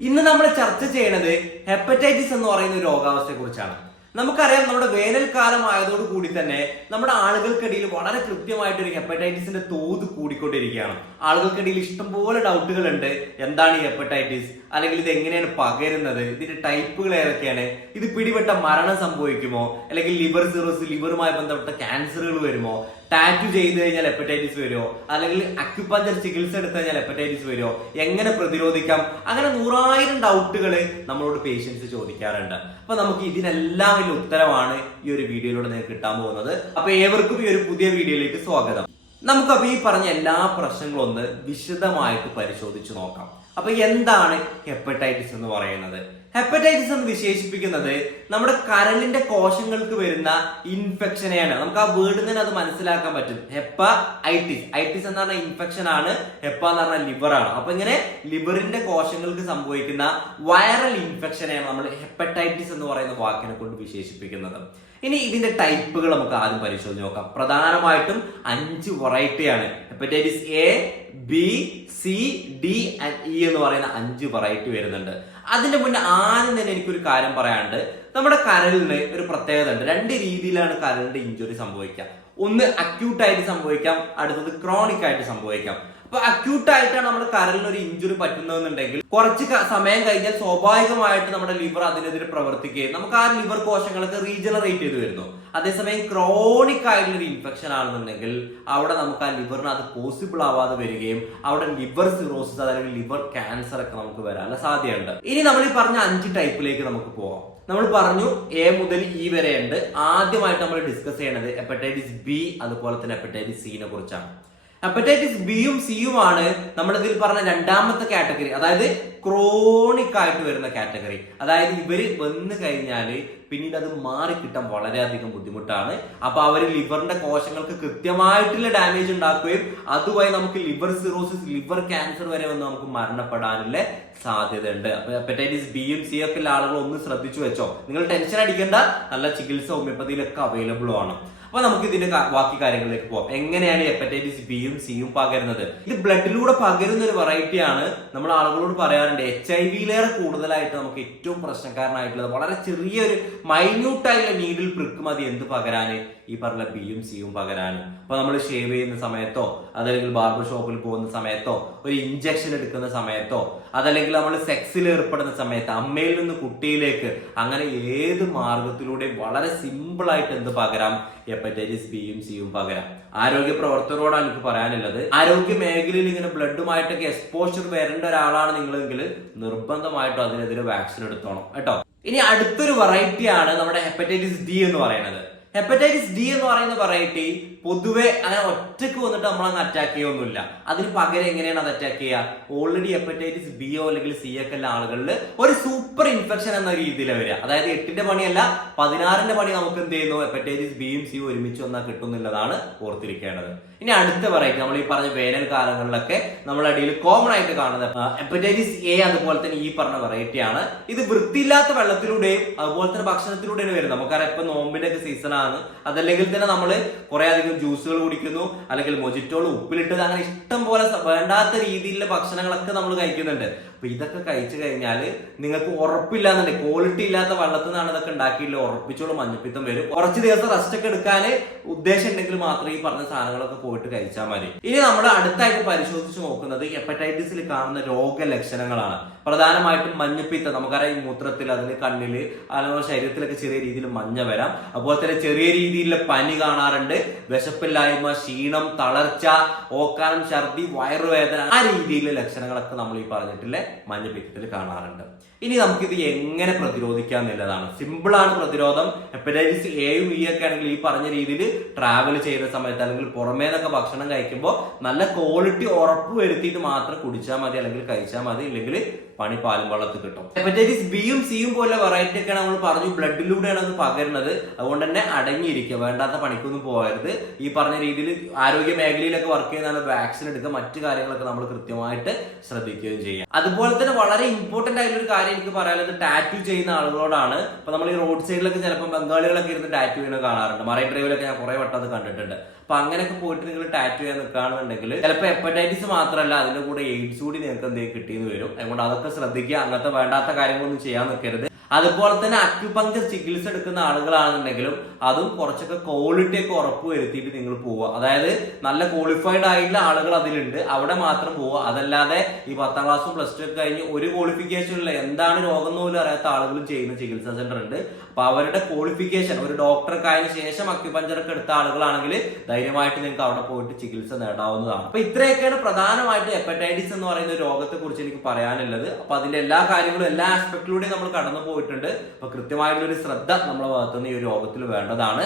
ഇന്ന് നമ്മൾ ചർച്ച ചെയ്യണത് ഹെപ്പറ്റൈറ്റിസ് എന്ന് പറയുന്ന രോഗാവസ്ഥയെ കുറിച്ചാണ് നമുക്കറിയാം നമ്മുടെ വേനൽക്കാലം ആയതോട് കൂടി തന്നെ നമ്മുടെ ആളുകൾക്കിടയിൽ വളരെ കൃത്യമായിട്ട് ഒരു ഹെപ്പറ്റൈറ്റിസിന്റെ തോത് കൂടിക്കൊണ്ടിരിക്കുകയാണ്. ആളുകൾക്കിടയിൽ ഇഷ്ടംപോലെ ഡൗട്ടുകൾ ഉണ്ട് എന്താണ് ഈ ഹെപ്പറ്റൈറ്റിസ് അല്ലെങ്കിൽ ഇത് എങ്ങനെയാണ് പകരുന്നത്? ഇതിന്റെ ടൈപ്പുകൾ ഏതൊക്കെയാണ്? ഇത് പിടിപെട്ട മരണം സംഭവിക്കുമോ? അല്ലെങ്കിൽ ലിവർ സിറോസ് ലിവറുമായി ബന്ധപ്പെട്ട ക്യാൻസറുകൾ വരുമോ? ടാറ്റു ചെയ്ത് കഴിഞ്ഞാൽ ഹെപ്പറ്റൈറ്റിസ് വരുമോ? അല്ലെങ്കിൽ അക്യുപഞ്ചർ ചികിത്സ എടുത്തു കഴിഞ്ഞാൽ ഹെപ്പറ്റൈറ്റിസ് വരുമോ? എങ്ങനെ പ്രതിരോധിക്കാം? അങ്ങനെ നൂറായിരം ഡൗട്ടുകൾ നമ്മളോട് പേഷ്യൻസ് ചോദിക്കാറുണ്ട്. അപ്പൊ നമുക്ക് ഇതിനെല്ലാം വലിയ ഉത്തരമാണ് ഈ ഒരു വീഡിയോയിലൂടെ നിങ്ങൾക്ക് കിട്ടാൻ പോകുന്നത്. അപ്പൊ ഏവർക്കും ഈ ഒരു പുതിയ വീഡിയോയിലേക്ക് സ്വാഗതം. നമുക്കപ്പോ ഈ പറഞ്ഞ എല്ലാ പ്രശ്നങ്ങളും ഒന്ന് വിശദമായിട്ട് പരിശോധിച്ച് നോക്കാം. അപ്പൊ എന്താണ് ഹെപ്പറ്റൈറ്റിസ് എന്ന് പറയുന്നത്? ഹെപ്പറ്റൈറ്റിസ് എന്ന് വിശേഷിപ്പിക്കുന്നത് നമ്മുടെ കരളിന്റെ കോശങ്ങൾക്ക് വരുന്ന ഇൻഫെക്ഷനെയാണ് നമുക്ക് ആ വേർഡിൽ തന്നെ അത് മനസ്സിലാക്കാൻ പറ്റും. ഹെപ്പ ഐറ്റിസ് ഐറ്റിസ് എന്ന് പറഞ്ഞ ഇൻഫെക്ഷൻ ആണ്. ഹെപ്പ എന്ന് പറഞ്ഞ ലിവറാണ് അപ്പൊ ഇങ്ങനെ ലിവറിന്റെ കോശങ്ങൾക്ക് സംഭവിക്കുന്ന വൈറൽ ഇൻഫെക്ഷനെയാണ് നമ്മൾ ഹെപ്പറ്റൈറ്റിസ് എന്ന് പറയുന്ന വാക്കിനെ കൊണ്ട് വിശേഷിപ്പിക്കുന്നത്. ഇനി ഇതിന്റെ ടൈപ്പുകൾ നമുക്ക് ആദ്യം പരിശോധിച്ച് നോക്കാം. പ്രധാനമായിട്ടും അഞ്ച് വെറൈറ്റിയാണ് hepatitis A B C D and E എന്ന് പറയുന്ന അഞ്ച് വെറൈറ്റി വരുന്നുണ്ട്. അതിന്റെ മുന്നേ ആദ്യം തന്നെ എനിക്കൊരു കാര്യം പറയാനുണ്ട്. നമ്മുടെ കരളിന് ഒരു പ്രത്യേകത ഉണ്ട്. രണ്ട് രീതിയിലാണ് കരളിന്റെ ഇഞ്ചുറി സംഭവിക്കുക. ഒന്ന് അക്യൂട്ടായിട്ട് സംഭവിക്കാം അടുത്തത് ക്രോണിക് ആയിട്ട് സംഭവിക്കാം. അപ്പൊ അക്യൂട്ട് ആയിട്ടാണ് നമ്മുടെ കരളിന് ഒരു ഇഞ്ചുറി പറ്റുന്നതെന്നുണ്ടെങ്കിൽ കുറച്ച് സമയം കഴിഞ്ഞാൽ സ്വാഭാവികമായിട്ട് നമ്മുടെ ലിവർ അതിനെതിരെ പ്രവർത്തിക്കുകയും നമുക്ക് ആ ലിവർ കോശങ്ങളൊക്കെ റീജനറേറ്റ് ചെയ്ത് വരുന്നു. അതേസമയം ക്രോണിക് ആയിട്ടുള്ള ഒരു ഇൻഫെക്ഷൻ ആണെന്നുണ്ടെങ്കിൽ അവിടെ നമുക്ക് ആ ലിവറിന് അത് പോസിബിൾ ആവാതെ വരികയും അവിടെ ലിവർ സിറോസിസ് അല്ലെങ്കിൽ ലിവർ ക്യാൻസർ ഒക്കെ നമുക്ക് വരാനുള്ള സാധ്യതയുണ്ട്. ഇനി നമ്മൾ ഈ പറഞ്ഞ അഞ്ച് ടൈപ്പിലേക്ക് നമുക്ക് പോവാം. നമ്മൾ പറഞ്ഞു എ മുതൽ ഇ വരെ ഉണ്ട് ആദ്യമായിട്ട് നമ്മൾ ഡിസ്കസ് ചെയ്യണത് ഹെപ്പറ്റൈറ്റിസ് ബി അതുപോലെ തന്നെ ഹെപ്പറ്റൈറ്റിസ് സിനെ കുറിച്ചാണ്. ഹെപ്പറ്റൈറ്റിസ് ബിയും ആണ് നമ്മുടെ ഇതിൽ പറഞ്ഞ രണ്ടാമത്തെ കാറ്റഗറി. അതായത് ക്രോണിക് ആയിട്ട് വരുന്ന കാറ്റഗറി. അതായത് ഇവർ വന്നു കഴിഞ്ഞാൽ പിന്നീട് അത് മാറി കിട്ടാൻ വളരെയധികം ബുദ്ധിമുട്ടാണ്. അപ്പൊ അവർ ലിവറിന്റെ കോശങ്ങൾക്ക് കൃത്യമായിട്ടുള്ള ഡാമേജ് ഉണ്ടാക്കുകയും അതുവഴി നമുക്ക് ലിവർ സിറോസിസ് ലിവർ ക്യാൻസർ വരെ വന്ന് നമുക്ക് മരണപ്പെടാനുള്ള സാധ്യതയുണ്ട്. അപ്പൊ ഹെപ്പറ്റൈറ്റിസ് ബിയും സി ഒക്കെ ഉള്ള ആളുകൾ ഒന്ന് ശ്രദ്ധിച്ചു വെച്ചോ? നിങ്ങൾ ടെൻഷൻ അടിക്കേണ്ട. നല്ല ചികിത്സ ഹോമിയോപ്പതിയിലൊക്കെ അവൈലബിൾ ആണ്. അപ്പൊ നമുക്ക് ഇതിന്റെ ബാക്കി കാര്യങ്ങളിലേക്ക് പോകാം എങ്ങനെയാണ് ഹെപ്പറ്റൈറ്റിസ് ബിയും സിയും പകരുന്നത്? ഇത് ബ്ലഡിലൂടെ പകരുന്ന ഒരു വെറൈറ്റിയാണ് നമ്മൾ ആളുകളോട് പറയാറുണ്ട് എച്ച് ഐ വിയിലേറെ കൂടുതലായിട്ട് നമുക്ക് ഏറ്റവും പ്രശ്നക്കാരനായിട്ടുള്ളത്. വളരെ ചെറിയൊരു മൈന്യൂട്ടായിട്ടുള്ള നീഡിൽ പ്രിക്ക് മതി എന്ത് പകരാന്. ഈ പറഞ്ഞ ബിയും സിയും പകരാണ് അപ്പൊ നമ്മൾ ഷേവ് ചെയ്യുന്ന സമയത്തോ അതല്ലെങ്കിൽ ബാർബർ ഷോപ്പിൽ പോകുന്ന സമയത്തോ ഒരു ഇഞ്ചക്ഷൻ എടുക്കുന്ന സമയത്തോ അതല്ലെങ്കിൽ നമ്മൾ സെക്സിൽ ഏർപ്പെടുന്ന സമയത്ത് അമ്മയിൽ നിന്ന് കുട്ടിയിലേക്ക് അങ്ങനെ ഏത് മാർഗത്തിലൂടെ വളരെ സിമ്പിൾ ആയിട്ട് എന്ത് പകരാം? ഹെപ്പറ്റൈറ്റിസ് ബിയും സിയും പകരാം. ആരോഗ്യ പ്രവർത്തകരോടാണ് എനിക്ക് പറയാനുള്ളത്. ആരോഗ്യ മേഖലയിൽ ഇങ്ങനെ ബ്ലഡുമായിട്ടൊക്കെ എക്സ്പോഷർ വരേണ്ട ഒരാളാണ് നിങ്ങളെങ്കിൽ നിർബന്ധമായിട്ടും അതിനെതിരെ വാക്സിൻ എടുത്തോണം. കേട്ടോ? ഇനി അടുത്തൊരു വെറൈറ്റിയാണ് നമ്മുടെ ഹെപ്പറ്റൈറ്റിസ് ഡി എന്ന് പറയുന്നത്. ഹെപ്പറ്റൈറ്റിസ് ഡി എന്ന് പറയുന്ന വെറൈറ്റി പൊതുവെ അങ്ങനെ ഒറ്റയ്ക്ക് വന്നിട്ട് നമ്മളങ്ങ് അറ്റാക്ക് ചെയ്യൊന്നുമില്ല. അതിന് പകരം എങ്ങനെയാണ് അത് അറ്റാക്ക് ചെയ്യുക? ഓൾറെഡി ഹെപ്പറ്റൈറ്റിസ് ബിയോ അല്ലെങ്കിൽ സി ഒക്കെ ഉള്ള ആളുകളിൽ ഒരു സൂപ്പർ ഇൻഫെക്ഷൻ എന്ന രീതിയിലാണ് വരിക. അതായത് എട്ടിന്റെ പണിയല്ല പതിനാറിന്റെ പണി നമുക്ക് എന്ത് ചെയ്യുന്നു? ഹെപ്പറ്റൈറ്റിസ് ബിയും സിയും ഒരുമിച്ച് വന്നാൽ കിട്ടുന്നുള്ളതാണ് ഓർത്തിരിക്കേണ്ടത്. ഇനി അടുത്ത വെറൈറ്റി നമ്മൾ ഈ പറഞ്ഞ വേനൽ കാലങ്ങളിലൊക്കെ നമ്മുടെ അടിയിൽ കോമൺ ആയിട്ട് കാണുന്നത് ഹെപ്പറ്റൈറ്റിസ് എ അതുപോലെ തന്നെ ഈ പറഞ്ഞ വെറൈറ്റി ആണ്. ഇത് വൃത്തിയില്ലാത്ത വെള്ളത്തിലൂടെയും അതുപോലെ തന്നെ ഭക്ഷണത്തിലൂടെയാണ് വരുന്നത്. നമുക്കറിയാം ഇപ്പൊ നോമ്പിന്റെ ഒക്കെ സീസൺ ആണ്. അതല്ലെങ്കിൽ തന്നെ നമ്മൾ കുറെ അധികം ജ്യൂസുകൾ കുടിക്കുന്നു അല്ലെങ്കിൽ മൊജിറ്റോൾ ഉപ്പിലിട്ടത് അങ്ങനെ ഇഷ്ടം പോലെ വേണ്ടാത്ത രീതിയിലുള്ള ഭക്ഷണങ്ങളൊക്കെ നമ്മൾ കഴിക്കുന്നുണ്ട്. അപ്പൊ ഇതൊക്കെ കഴിച്ചു കഴിഞ്ഞാൽ നിങ്ങൾക്ക് ഉറപ്പില്ലാന്നുണ്ടെങ്കിൽ ക്വാളിറ്റി ഇല്ലാത്ത വെള്ളത്തിൽ നിന്നാണ് ഇതൊക്കെ ഉണ്ടാക്കിയില്ല? ഉറപ്പിച്ചോളൂ മഞ്ഞപ്പിത്തം വരും. കുറച്ച് ദിവസം റെസ്റ്റ് ഒക്കെ എടുക്കാൻ ഉദ്ദേശം ഉണ്ടെങ്കിൽ മാത്രമേ ഈ പറഞ്ഞ സാധനങ്ങളൊക്കെ പോയിട്ട് കഴിച്ചാൽ മതി. ഇനി നമ്മൾ അടുത്തായിട്ട് പരിശോധിച്ച് നോക്കുന്നത് ഹെപ്പറ്റൈറ്റിസിൽ കാണുന്ന രോഗലക്ഷണങ്ങളാണ്. പ്രധാനമായിട്ടും മഞ്ഞപ്പിത്തം. നമുക്കറിയാം ഈ മൂത്രത്തിൽ അതിന് കണ്ണിൽ അല്ലെങ്കിൽ ശരീരത്തിലൊക്കെ ചെറിയ രീതിയിൽ മഞ്ഞ വരാം. അതുപോലെ തന്നെ ചെറിയ രീതിയിലുള്ള പനി കാണാറുണ്ട്. വിശപ്പില്ലായ്മ ക്ഷീണം തളർച്ച ഓക്കാനം ഛർദി വയറുവേദന ആ രീതിയിലെ ലക്ഷണങ്ങളൊക്കെ നമ്മൾ ഈ പറഞ്ഞിട്ടുള്ള മഞ്ഞപ്പിത്തത്തിൽ കാണാറുണ്ട്. ഇനി നമുക്കിത് എങ്ങനെ പ്രതിരോധിക്കാം എന്നുള്ളതാണ്. സിമ്പിളാണ് പ്രതിരോധം. ഹെപ്പറ്റൈറ്റിസ് എയും ഇ ഒക്കെ ആണെങ്കിൽ ഈ പറഞ്ഞ രീതിയിൽ ട്രാവൽ ചെയ്യുന്ന സമയത്ത് അല്ലെങ്കിൽ പുറമേ നിന്നൊക്കെ ഭക്ഷണം കഴിക്കുമ്പോൾ നല്ല ക്വാളിറ്റി ഉറപ്പ് വരുത്തിയിട്ട് മാത്രം കുടിച്ചാൽ മതി അല്ലെങ്കിൽ കഴിച്ചാൽ മതി. ഇല്ലെങ്കിൽ പണി പാലും വെള്ളത്തിൽ കിട്ടും. ഹെപ്പറ്റൈറ്റിസ് ബിയും സിയും പോലെ വെറൈറ്റി ഒക്കെ നമ്മൾ പറഞ്ഞു ബ്ലഡിലൂടെയാണ് അത് പകരുന്നത്. അതുകൊണ്ട് തന്നെ അടങ്ങിയിരിക്കുക. വേണ്ടാത്ത പണിക്കൊന്നും പോകരുത്. ഈ പറഞ്ഞ രീതിയിൽ ആരോഗ്യ മേഖലയിലൊക്കെ വർക്ക് ചെയ്യുന്ന വാക്സിൻ എടുക്കുക. മറ്റു കാര്യങ്ങളൊക്കെ നമ്മൾ കൃത്യമായിട്ട് ശ്രദ്ധിക്കുകയും ചെയ്യാം അതുപോലെ തന്നെ വളരെ ഇമ്പോർട്ടന്റ് ആയിട്ടുള്ള ഒരു കാര്യം എനിക്ക് പറയാനുള്ളത് ടാറ്റു ചെയ്യുന്ന ആളുകളോടാണ്. ഇപ്പൊ നമ്മൾ ഈ റോഡ് സൈഡിലൊക്കെ ചിലപ്പോൾ ബംഗാളികളൊക്കെ ഇരുന്ന് ടാറ്റു ചെയ്യുന്നത് കാണാറുണ്ട്. മറൈൻ ഡ്രൈവിലൊക്കെ ഞാൻ കുറെ വട്ടം അത് കണ്ടിട്ടുണ്ട്. അപ്പൊ അങ്ങനെയൊക്കെ പോയിട്ട് നിങ്ങൾ ടാറ്റു ചെയ്യാൻ നിൽക്കുകയാണെന്നുണ്ടെങ്കിൽ ചിലപ്പോൾ ഹെപ്പറ്റൈറ്റിസ് മാത്രമല്ല അതിന്റെ കൂടെ എയ്ഡ്സ് കൂടി നിങ്ങൾക്ക് എന്തെങ്കിലും കിട്ടിയെന്ന് വരും. അതുകൊണ്ട് അതൊക്കെ ശ്രദ്ധിക്കുക. അങ്ങനത്തെ വേണ്ടാത്ത കാര്യങ്ങളൊന്നും ചെയ്യാൻ നിൽക്കരുത്. അതുപോലെ തന്നെ അക്യുപങ്ചർ ചികിത്സ എടുക്കുന്ന ആളുകളാണെന്നുണ്ടെങ്കിലും അതും കുറച്ചൊക്കെ ക്വാളിറ്റി ഒക്കെ ഉറപ്പ് വരുത്തിയിട്ട് നിങ്ങൾ പോവുക. അതായത് നല്ല ക്വാളിഫൈഡ് ആയിട്ടുള്ള ആളുകൾ അതിലുണ്ട്. അവിടെ മാത്രം പോവുക. അതല്ലാതെ ഈ പത്താം ക്ലാസ്സും പ്ലസ് ടു ഒക്കെ കഴിഞ്ഞ് ഒരു ക്വാളിഫിക്കേഷനില്ല എന്താണ് രോഗം പോലും അറിയാത്ത ആളുകളും ചെയ്യുന്ന ചികിത്സാ സെന്റർ ഉണ്ട്. അപ്പൊ അവരുടെ ക്വാളിഫിക്കേഷൻ ഒരു ഡോക്ടർക്ക് ആയതിനു ശേഷം അക്യുപഞ്ചർ ഒക്കെ എടുത്ത ആളുകളാണെങ്കിൽ ധൈര്യമായിട്ട് നിങ്ങൾക്ക് അവിടെ പോയിട്ട് ചികിത്സ നേടാവുന്നതാണ്. അപ്പൊ ഇത്രയൊക്കെയാണ് പ്രധാനമായിട്ട് ഹെപ്പറ്റൈറ്റിസ് എന്ന് പറയുന്ന രോഗത്തെ കുറിച്ച് എനിക്ക് പറയാനുള്ളത്. അപ്പൊ അതിന്റെ എല്ലാ കാര്യങ്ങളും എല്ലാ ആസ്പെക്ടിലൂടെയും നമ്മൾ കടന്നു പോയിട്ടുണ്ട്. അപ്പൊ കൃത്യമായിട്ടുള്ള ഒരു ശ്രദ്ധ നമ്മുടെ ഭാഗത്തുനിന്ന് ഈ ഒരു രോഗത്തിൽ വേണ്ടതാണ്.